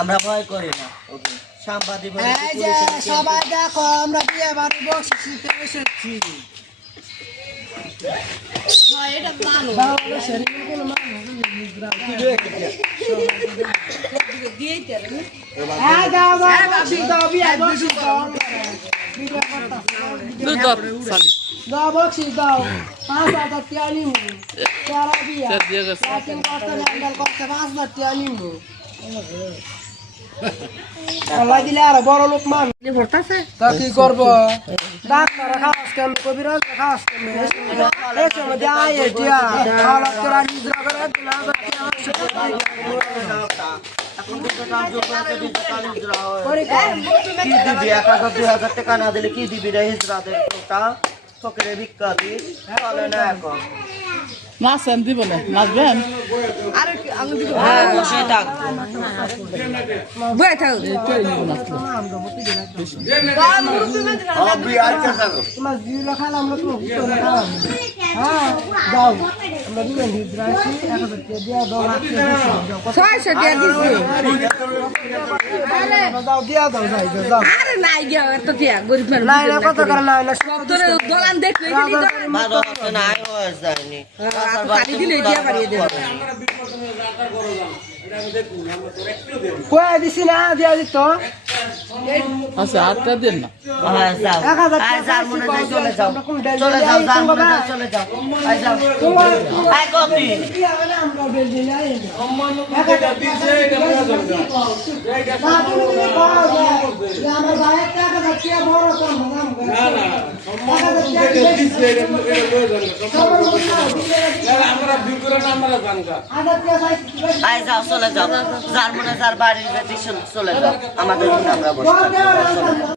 আমরা ভয় করি না ওকে সাংবাদিক এই যে সবাই দেখো আমরা বিয়ে বাড়ি বসেছি এসেছি এটা মানো দাও বক্সি দাও 5,000 টাকা নিমু সারা বিয়া লাকিং করতে হ্যান্ডেল করতে 5,000 টাকা নিমু আল্লাহ দিলে আর বড় লোক মান তা কি করব ডাক্তার খাওয়াস কেন কবিরাজ খাওয়াস কেন এই সময় যায় এটা খাওয়া করা নিজরা করে দিলা এখন তো কাম করতে ডিজিটাল হিজরা হয় কি দিবি 1,000 টাকা না দিলে কি দিবি রে হিজরাদের ওটা ফকরে ভিক্ষা দি চলে না এখন নাচেন দিব না নাচবেন আরে আমি দিব বসে থাক বই থাক আবি আর কে থাকো তোমার জিলা খালাম না তো হ্যাঁ দাও আমরা দিবেন হিজরাছি 1,000 টাকা দিয়া দাও 600 টাকা দিছি দাও দিয়া দাও যাই দাও আরে নাই গিয়া এত দিয়া গরিব মানুষ নাই না কত করে নাই না সব তোর দোকান দেখলে মারো আছে না আয় হয় যায়নি পানি দিলে দিয়া বাড়িয়ে দেব কই দিছি না দিয়া দিত আচ্ছা আটটা দেন না হ্যাঁ যাও আয় যাও মনে যাই চলে যাও চলে যাও যাও মনে যাই চলে যাও আয় যাও আয় কপি কি হবে না আমরা বেল দিলে আই আমার ভাইয়ের টাকা যাচ্ছে বড় কম না না আয় যাও চলে যাও যার মনে যার বাড়ির বেটি চলে যাও আমাদের আমরা বসে